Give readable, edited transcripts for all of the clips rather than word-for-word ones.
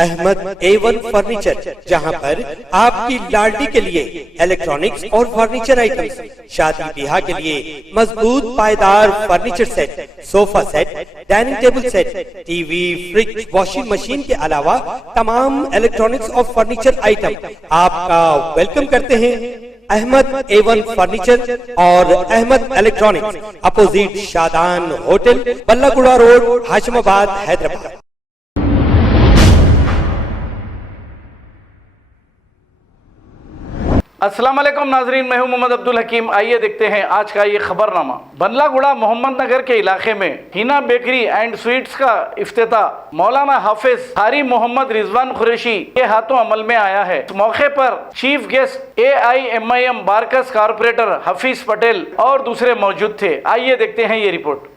Ahmad A1 furniture, जहां पर आपकी लाडली के लिए इलेक्ट्रॉनिक्स और फर्नीचर आइटम्स, शादी ब्याह के लिए मजबूत पायदार furniture set, sofa set, dining table set, TV, fridge, washing machine के अलावा तमाम इलेक्ट्रॉनिक्स और फर्नीचर आइटम आपका वेलकम करते हैं। अहमद A1 फर्नीचर और Ahmed electronics, opposite Shadan hotel, Ballaguda road, Hashimabad, Hyderabad. अस्सलाम वालेकुम नाजरीन, मैं हूं मोहम्मद अब्दुल हकीम। आइए देखते हैं आज का ये खबरनामा। बल्लागुड़ा मोहम्मद नगर के इलाके में हिना बेकरी एंड स्वीट्स का इफ्तिताह मौलाना हाफिज हारी मोहम्मद रिजवान कुरैशी के हाथों अमल में आया है। इस मौके पर chief guest AIMIM Barkas corporator Hafeez Patel और दूसरे मौजूद थे। आइए देखते हैं ये रिपोर्ट।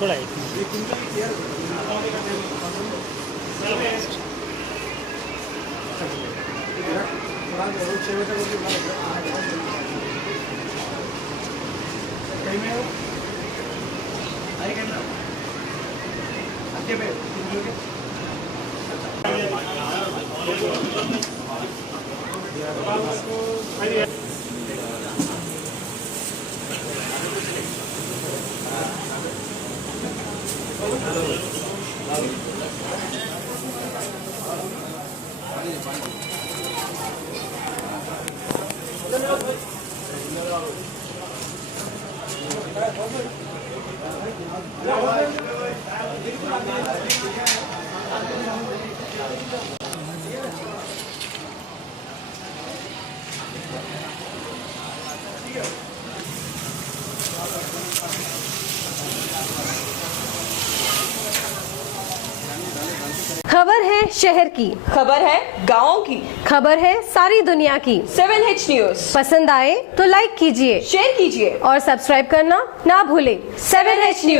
थोड़ा खबर है शहर की, खबर है गाँव की, खबर है सारी दुनिया की। 7H न्यूज पसंद आए तो लाइक कीजिए, शेयर कीजिए और सब्सक्राइब करना ना भूलें। 7H news.